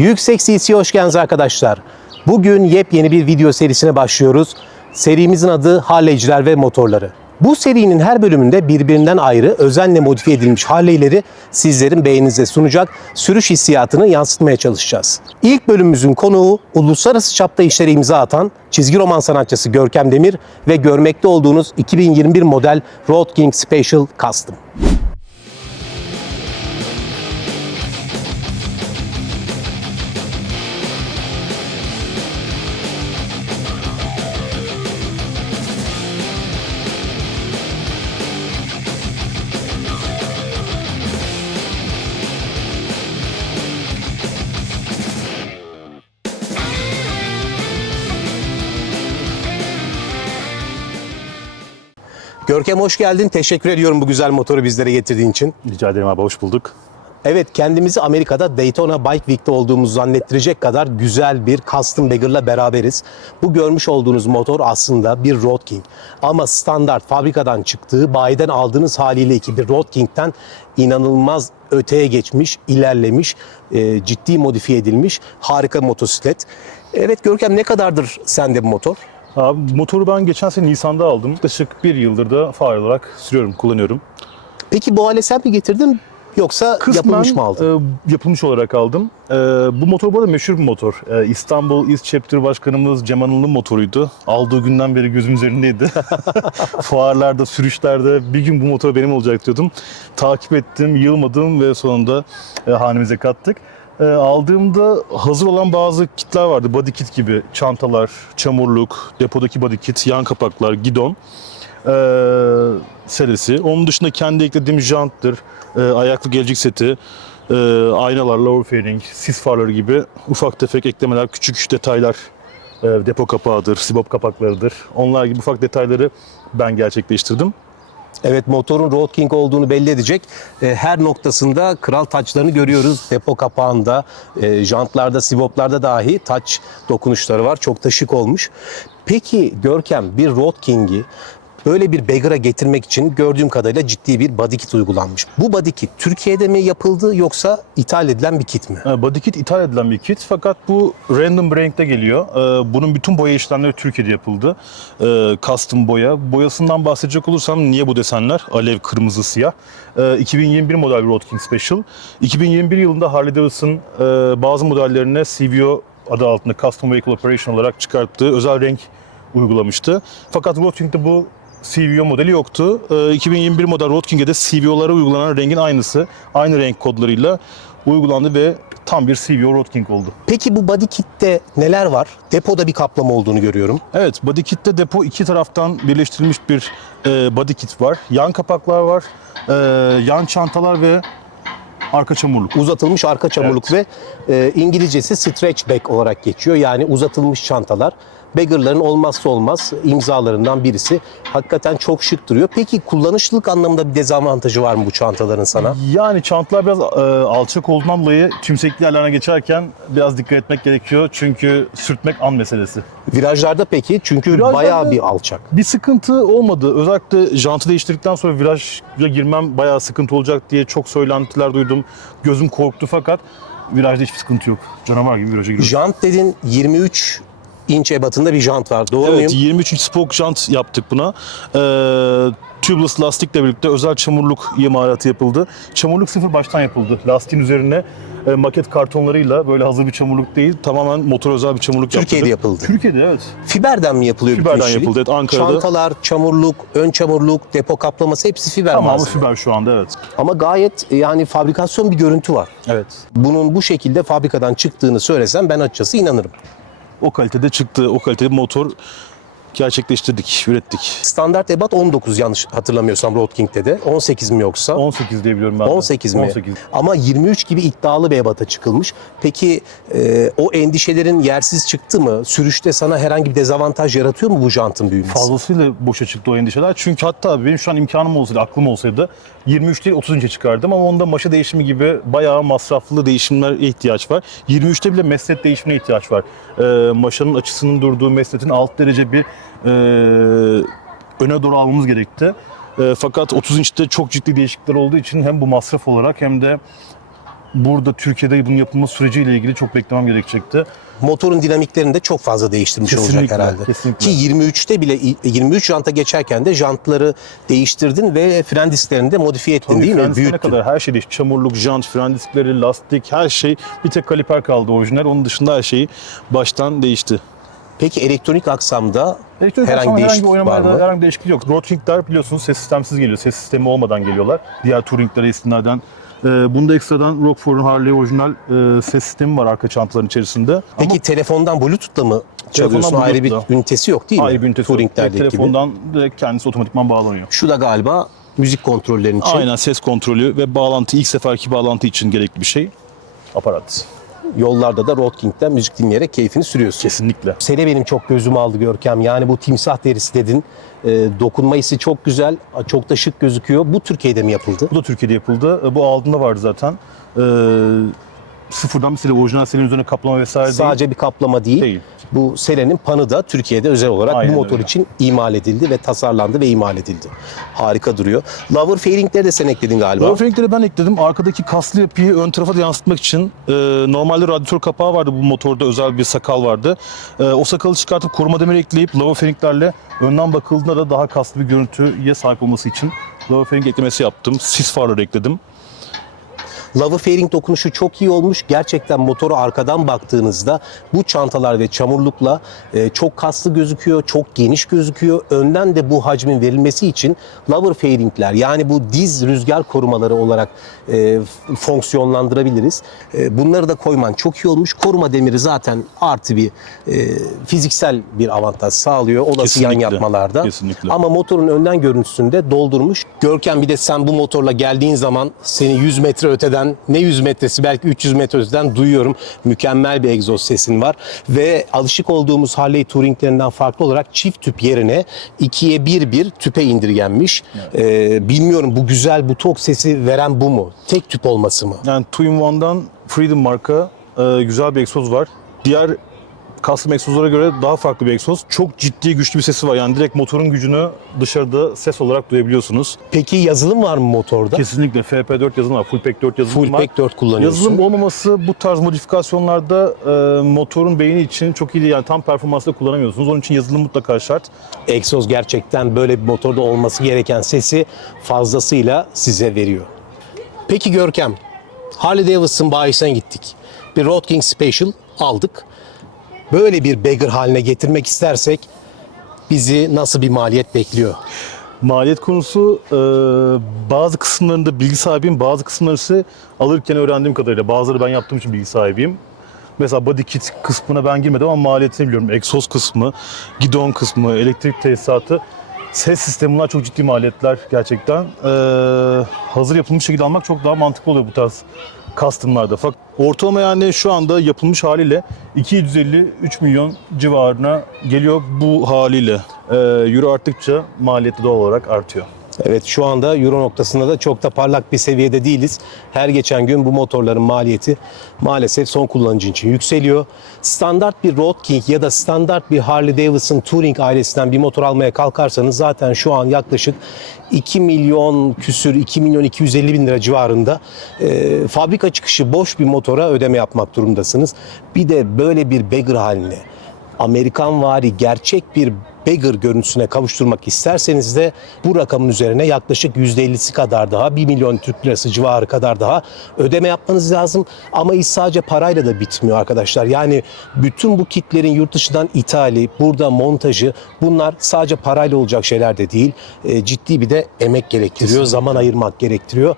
Yüksek CC'ye hoş geldiniz arkadaşlar. Bugün yepyeni bir video serisine başlıyoruz. Serimizin adı Harley'ciler ve motorları. Bu serinin her bölümünde birbirinden ayrı, özenle modifiye edilmiş Harley'leri sizlerin beğeninize sunacak, sürüş hissiyatını yansıtmaya çalışacağız. İlk bölümümüzün konuğu uluslararası çapta işlere imza atan çizgi roman sanatçısı Görkem Demir ve görmekte olduğunuz 2021 model Road King Special Custom. Görkem hoş geldin. Teşekkür ediyorum bu güzel motoru bizlere getirdiğin için. Rica ederim abi hoş bulduk. Evet kendimizi Amerika'da Daytona Bike Week'te olduğumuzu zannettirecek kadar güzel bir custom bagger'la beraberiz. Bu görmüş olduğunuz motor aslında bir Road King. Ama standart fabrikadan çıktığı, bayiden aldığınız haliyle ki bir Road King'ten inanılmaz öteye geçmiş, ilerlemiş, e, ciddi modifiye edilmiş harika motosiklet. Evet Görkem ne kadardır sende bu motor? Abi motoru ben geçen sene Nisan'da aldım. Yaklaşık bir yıldır da faal olarak sürüyorum, kullanıyorum. Peki bu hale sen mi getirdin yoksa yapılmış mı aldın? e, yapılmış olarak aldım. E, bu motor bu arada meşhur bir motor. E, İstanbul East Chapter Başkanımız Cem Anıl'ın motoruydu. Aldığı günden beri gözüm üzerindeydi. Fuarlarda, sürüşlerde bir gün bu motor benim olacak diyordum. Takip ettim, yılmadım ve sonunda e, hanemize kattık. E, aldığımda hazır olan bazı kitler vardı. Body kit gibi çantalar, çamurluk, depodaki body kit, yan kapaklar, gidon e, serisi. Onun dışında kendi eklediğim janttır, e, ayaklı gelecek seti, e, aynalar, lower fairing, sis farları gibi ufak tefek eklemeler, küçük detaylar, depo kapağıdır, sibop kapaklarıdır. Onlar gibi ufak detayları ben gerçekleştirdim. Evet motorun Road King olduğunu belli edecek e, her noktasında kral taçlarını görüyoruz. Depo kapağında, e, jantlarda, siboplarda dahi taç dokunuşları var. Çok da şık olmuş. Peki Görkem bir Road King'i böyle bir beggar'a getirmek için gördüğüm kadarıyla ciddi bir body kit uygulanmış. Bu body kit Türkiye'de mi yapıldı yoksa ithal edilen bir kit mi? E, Body kit ithal edilen bir kit fakat bu Random Brank'te geliyor. E, Bunun bütün boya işlemleri Türkiye'de yapıldı. E, Custom boya. Boyasından bahsedecek olursam niye bu desenler? Alev, kırmızı, siyah. E, 2021 model bir Road King Special. 2021 yılında Harley Davidson bazı modellerine CVO adı altında Custom Vehicle Operation olarak çıkarttığı özel renk uygulamıştı. Fakat Road King'de bu CVO modeli yoktu. E, 2021 model Road King'e de CVO'lara uygulanan rengin aynısı. Aynı renk kodlarıyla uygulandı ve tam bir CVO Road King oldu. Peki bu body kit'te neler var? Depoda bir kaplama olduğunu görüyorum. Evet, body kit'te depo iki taraftan birleştirilmiş bir e, body kit var. Yan kapaklar var, e, yan çantalar ve arka çamurluk. uzatılmış arka çamurluk ve e, İngilizcesi stretchback olarak geçiyor. Yani uzatılmış çantalar. Beggar'ların olmazsa olmaz imzalarından birisi. Hakikaten çok şık duruyor. Peki kullanışlılık anlamında bir dezavantajı var mı bu çantaların sana? Yani çantalar biraz e, alçak olduğundan dolayı tümsekli yerlerine geçerken biraz dikkat etmek gerekiyor. Çünkü sürtmek an meselesi. Virajlarda peki? Çünkü Virajlarda- bayağı bir alçak. Bir sıkıntı olmadı. Özellikle jantı değiştirdikten sonra viraja girmem bayağı sıkıntı olacak diye çok söylentiler duydum. Gözüm korktu fakat virajda hiçbir sıkıntı yok. Canavar gibi viraja giriyoruz. Jant dedin 23 inç ebatında bir jant var. Doğru Evet, muyum? 23 inç spoke jant yaptık buna. Ee, tubeless lastikle birlikte özel çamurluk imalatı yapıldı. Çamurluk sıfır baştan yapıldı. Lastiğin üzerine e, maket kartonlarıyla böyle hazır bir çamurluk değil, tamamen motor özel bir çamurluk Türkiye'de yapıldı. yapıldı. Türkiye'de evet. Fiberden mi yapılıyor bütün Fiberden işçilik? yapıldı, evet, Ankara'da. Çantalar, çamurluk, ön çamurluk, depo kaplaması hepsi fiber Tamamı malzeme. fiber şu anda evet. Ama gayet yani fabrikasyon bir görüntü var. Evet. bunun bu şekilde fabrikadan çıktığını söylesem ben açıkçası inanırım. O kalitede çıktı, o kalitede motor gerçekleştirdik, ürettik. Standart ebat 19 yanlış hatırlamıyorsam Road King'de de. 18 mi yoksa? 18 diye biliyorum ben de. 18 mi? 18. Ama 23 gibi iddialı bir ebata çıkılmış. Peki e, o endişelerin yersiz çıktı mı? Sürüşte sana herhangi bir dezavantaj yaratıyor mu bu jantın büyümesi? Fazlasıyla boşa çıktı o endişeler. Çünkü hatta benim şu an imkanım olsaydı, aklım olsaydı 23 değil 30 inçe çıkardım ama onda maşa değişimi gibi bayağı masraflı değişimler ihtiyaç var. 23'te bile mesnet değişimine ihtiyaç var. Ee, maşanın açısının durduğu mesnetin alt derece bir e, öne doğru almamız gerekti. E, fakat 30 inçte çok ciddi değişiklikler olduğu için hem bu masraf olarak hem de burada Türkiye'de bunun yapılma süreciyle ilgili çok beklemem gerekecekti. Motorun dinamiklerini de çok fazla değiştirmiş olacak Kesinlikle, herhalde. kesinlikle. Ki 23'te bile 23 janta geçerken de jantları değiştirdin ve fren disklerini de modifiye ettin Tabii değil mi? fren disklerine Büyüttün. kadar her şey değişti. Çamurluk, jant, fren diskleri, lastik her şey. Bir tek kaliper kaldı orijinal. Onun dışında her şeyi baştan değişti. Peki elektronik aksamda Elektronik herhangi herhangi, değişiklik herhangi var oynamada mı? herhangi bir değişiklik yok. Rotringler biliyorsunuz ses sistemsiz geliyor. Ses sistemi olmadan geliyorlar. Diğer Touring'lere isimlerden. Ee, bunda ekstradan Rockford'un Harley orijinal e, ses sistemi var arka çantaların içerisinde. Peki telefondan Bluetooth'la mı çalıyorsun? Telefondan Ayrı bir ünitesi yok değil Ama mi? ayrı bir ünitesi yok. Touring'lerdeki Direkt gibi. Telefondan direkt kendisi otomatikman bağlanıyor. Şu da galiba müzik kontrollerinin için. Aynen ses kontrolü ve bağlantı ilk seferki bağlantı için gerekli bir şey. Aparat. Yollarda da Road King'den müzik dinleyerek keyfini sürüyorsun. Kesinlikle. Sele benim çok gözümü aldı Görkem. Yani bu timsah derisi dedin. E, dokunma hissi çok güzel. Çok da şık gözüküyor. Bu Türkiye'de mi yapıldı? Bu da Türkiye'de yapıldı. E, Bu aldığında vardı zaten. Ee, sıfırdan mesela orijinal senin üzerine kaplama vesaire değil. Sadece bir kaplama değil. Değil. Bu Sele'nin panı da Türkiye'de özel olarak Aynen bu motor öyle. için imal edildi ve tasarlandı ve imal edildi. Harika duruyor. Lover fairingleri de sen ekledin galiba. Lower Frank'leri ben ekledim. Arkadaki kaslı yapıyı ön tarafa da yansıtmak için e, normalde radyatör kapağı vardı bu motorda özel bir sakal vardı. E, o sakalı çıkartıp koruma demiri ekleyip lower Frank'lerle önden bakıldığında da daha kaslı bir görüntüye sahip olması için lower Frank eklemesi yaptım. Sis farları ekledim. Lover fairing dokunuşu çok iyi olmuş. Gerçekten motoru arkadan baktığınızda bu çantalar ve çamurlukla e, çok kaslı gözüküyor, çok geniş gözüküyor. Önden de bu hacmin verilmesi için lover fairingler yani bu diz rüzgar korumaları olarak e, fonksiyonlandırabiliriz. E, bunları da koyman çok iyi olmuş. Koruma demiri zaten artı bir e, fiziksel bir avantaj sağlıyor. Olası yan Kesinlikle, yapmalarda. kesinlikle. Ama motorun önden görüntüsünde doldurmuş. Görkem bir de sen bu motorla geldiğin zaman seni 100 metre öteden ne 100 metresi belki 300 metre öteden duyuyorum. Mükemmel bir egzoz sesin var. Ve alışık olduğumuz Harley Touring'lerinden farklı olarak çift tüp yerine ikiye bir bir tüpe indirgenmiş. Ee, bilmiyorum bu güzel bu tok sesi veren bu mu? Tek tüp olması mı? Yani Two in One'dan Freedom marka e, güzel bir egzoz var. Diğer custom egzozlara göre daha farklı bir egzoz. Çok ciddi güçlü bir sesi var. Yani direkt motorun gücünü dışarıda ses olarak duyabiliyorsunuz. Peki yazılım var mı motorda? Kesinlikle FP4 yazılım var. Full Pack 4 yazılım Full var. Pack 4 kullanıyorsun. Yazılım olmaması bu tarz modifikasyonlarda e, motorun beyni için çok iyi değil. Yani tam performansla kullanamıyorsunuz. Onun için yazılım mutlaka şart. egzoz gerçekten böyle bir motorda olması gereken sesi fazlasıyla size veriyor. Peki Görkem, Harley Davidson bayisine gittik. Bir Road King Special aldık. Böyle bir bagger haline getirmek istersek bizi nasıl bir maliyet bekliyor? Maliyet konusu e, bazı kısımlarında bilgi sahibiyim, bazı kısımları ise alırken öğrendiğim kadarıyla. Bazıları ben yaptığım için bilgi sahibiyim. Mesela body kit kısmına ben girmedim ama maliyetini biliyorum. Egzoz kısmı, gidon kısmı, elektrik tesisatı, ses sistemi bunlar çok ciddi maliyetler gerçekten. E, hazır yapılmış şekilde almak çok daha mantıklı oluyor bu tarz custom'larda. Fakat ortalama yani şu anda yapılmış haliyle 250-3 milyon civarına geliyor bu haliyle. Ee, euro arttıkça maliyeti doğal olarak artıyor. Evet şu anda Euro noktasında da çok da parlak bir seviyede değiliz. Her geçen gün bu motorların maliyeti maalesef son kullanıcı için yükseliyor. Standart bir Road King ya da standart bir Harley Davidson Touring ailesinden bir motor almaya kalkarsanız zaten şu an yaklaşık 2 milyon küsür 2 milyon 250 bin lira civarında e, fabrika çıkışı boş bir motora ödeme yapmak durumdasınız. Bir de böyle bir bagger haline Amerikan vari gerçek bir bagger görüntüsüne kavuşturmak isterseniz de bu rakamın üzerine yaklaşık %50'si kadar daha 1 milyon Türk lirası civarı kadar daha ödeme yapmanız lazım. Ama iş sadece parayla da bitmiyor arkadaşlar. Yani bütün bu kitlerin yurt dışından ithali, burada montajı bunlar sadece parayla olacak şeyler de değil. E, ciddi bir de emek gerektiriyor, zaman ayırmak gerektiriyor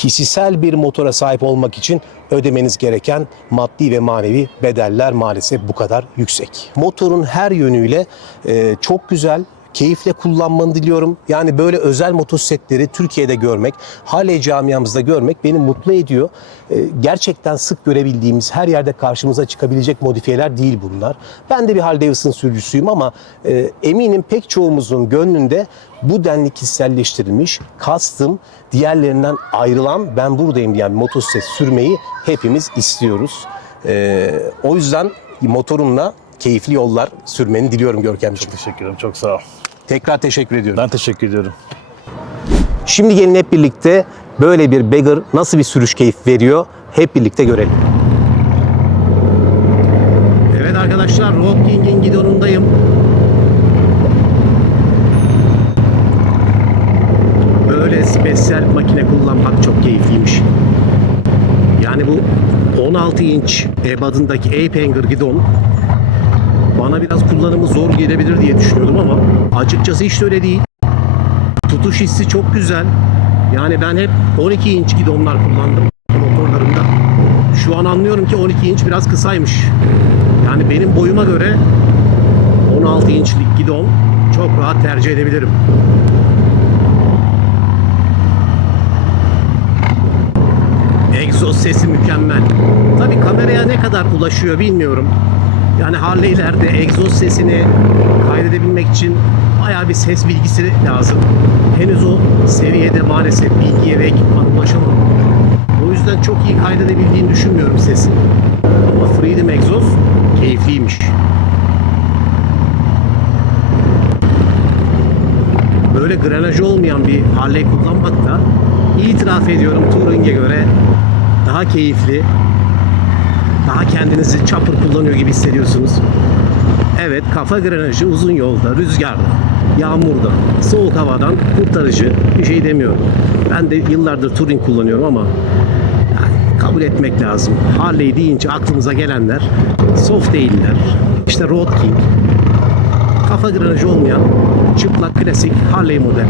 kişisel bir motora sahip olmak için ödemeniz gereken maddi ve manevi bedeller maalesef bu kadar yüksek. Motorun her yönüyle e, çok güzel, keyifle kullanmanı diliyorum. Yani böyle özel motosikletleri Türkiye'de görmek, Harley camiamızda görmek beni mutlu ediyor. E, gerçekten sık görebildiğimiz, her yerde karşımıza çıkabilecek modifiyeler değil bunlar. Ben de bir Harley Davidson sürücüsüyüm ama e, eminim pek çoğumuzun gönlünde bu denli kişiselleştirilmiş, custom, diğerlerinden ayrılan ben buradayım diyen motosiklet sürmeyi hepimiz istiyoruz. Ee, o yüzden motorumla keyifli yollar sürmeni diliyorum Görkemciğim. Teşekkür ederim. Çok sağ ol. Tekrar teşekkür ediyorum. Ben teşekkür ediyorum. Şimdi gelin hep birlikte böyle bir bagger nasıl bir sürüş keyif veriyor hep birlikte görelim. Evet arkadaşlar Road King'in gidonundayım. Böyle spesiyel makine kullanmak çok keyifliymiş. Yani bu 16 inç ebadındaki Ape Hanger gidon bana biraz kullanımı zor gelebilir diye düşünüyordum ama açıkçası hiç öyle değil. Tutuş hissi çok güzel. Yani ben hep 12 inç gidonlar kullandım motorlarımda. Şu an anlıyorum ki 12 inç biraz kısaymış. Yani benim boyuma göre 16 inçlik gidon çok rahat tercih edebilirim. Egzoz sesi mükemmel. Tabi kameraya ne kadar ulaşıyor bilmiyorum. Yani Harley'lerde egzoz sesini kaydedebilmek için bayağı bir ses bilgisi lazım. Henüz o seviyede maalesef bilgiye ve ekipmana ulaşamam. O yüzden çok iyi kaydedebildiğini düşünmüyorum sesi. Ama Freedom egzoz keyifliymiş. Böyle granajı olmayan bir Harley kullanmak da itiraf ediyorum Touring'e göre daha keyifli, daha kendinizi chopper kullanıyor gibi hissediyorsunuz. Evet kafa granajı uzun yolda, rüzgarda, yağmurda, soğuk havadan kurtarıcı bir şey demiyorum. Ben de yıllardır Touring kullanıyorum ama yani kabul etmek lazım. Harley deyince aklımıza gelenler soft değiller. İşte Road King, kafa granajı olmayan çıplak klasik Harley model.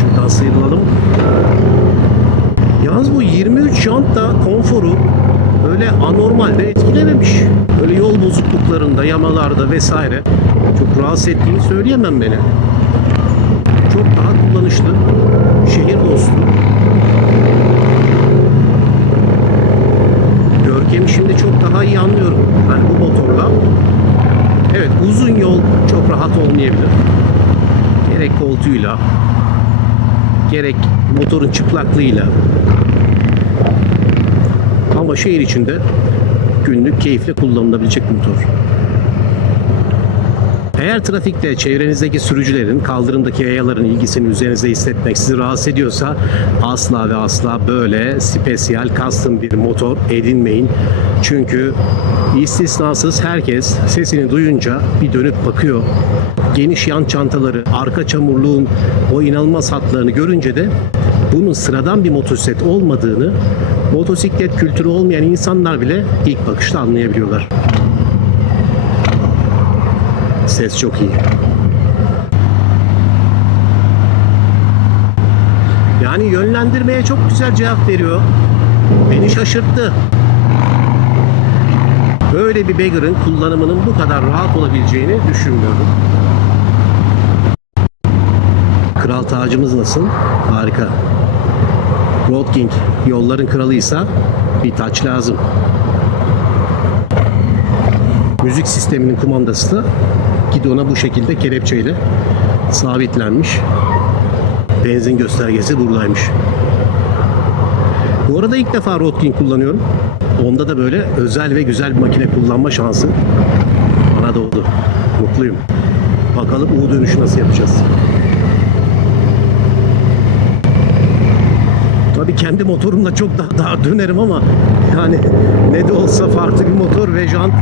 Şuradan sıyrılalım. Yalnız bu 23 jant da konforu öyle anormalde etkilememiş. Böyle yol bozukluklarında, yamalarda vesaire çok rahatsız ettiğini söyleyemem beni. Çok daha kullanışlı, şehir dostu. Görkem'i şimdi çok daha iyi anlıyorum. Yani bu motorla Evet uzun yol çok rahat olmayabilir. Gerek koltuğuyla, gerek motorun çıplaklığıyla. Ama şehir içinde günlük keyifle kullanılabilecek bir motor. Eğer trafikte çevrenizdeki sürücülerin, kaldırımdaki yayaların ilgisini üzerinizde hissetmek sizi rahatsız ediyorsa asla ve asla böyle spesiyel custom bir motor edinmeyin. Çünkü istisnasız herkes sesini duyunca bir dönüp bakıyor. Geniş yan çantaları, arka çamurluğun o inanılmaz hatlarını görünce de bunun sıradan bir motosiklet olmadığını motosiklet kültürü olmayan insanlar bile ilk bakışta anlayabiliyorlar. Ses çok iyi. Yani yönlendirmeye çok güzel cevap veriyor. Beni şaşırttı. Böyle bir Beggar'ın kullanımının bu kadar rahat olabileceğini düşünmüyordum. Kral tacımız nasıl? Harika. Road King yolların kralıysa bir taç lazım. Müzik sisteminin kumandası da gidona bu şekilde kelepçeyle sabitlenmiş. Benzin göstergesi buradaymış. Bu arada ilk defa Road King kullanıyorum. Onda da böyle özel ve güzel bir makine kullanma şansı bana doğdu. Mutluyum. Bakalım U dönüşü nasıl yapacağız. Tabii kendi motorumla çok daha daha dönerim ama yani ne de olsa farklı bir motor ve jant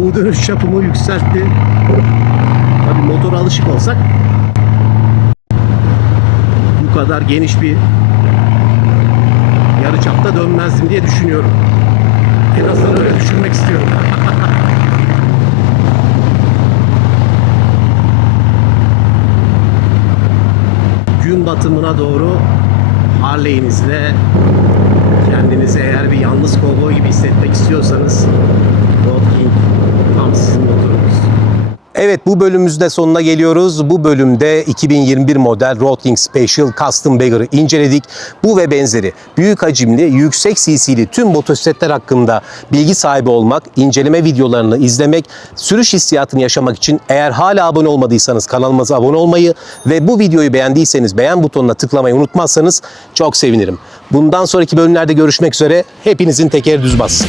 U dönüş çapımı yükseltti. Tabii motora alışık olsak bu kadar geniş bir yarı çapta dönmezdim diye düşünüyorum. En azından öyle düşünmek istiyorum. Gün batımına doğru Harley'inizle kendinizi eğer bir yalnız kovboy gibi hissetmek istiyorsanız Road King tam sizin motorunuz. Evet bu bölümümüzde sonuna geliyoruz. Bu bölümde 2021 model Road King Special Custom Bagger'ı inceledik. Bu ve benzeri büyük hacimli, yüksek cc'li tüm motosikletler hakkında bilgi sahibi olmak, inceleme videolarını izlemek, sürüş hissiyatını yaşamak için eğer hala abone olmadıysanız kanalımıza abone olmayı ve bu videoyu beğendiyseniz beğen butonuna tıklamayı unutmazsanız çok sevinirim. Bundan sonraki bölümlerde görüşmek üzere. Hepinizin tekeri düz bassın.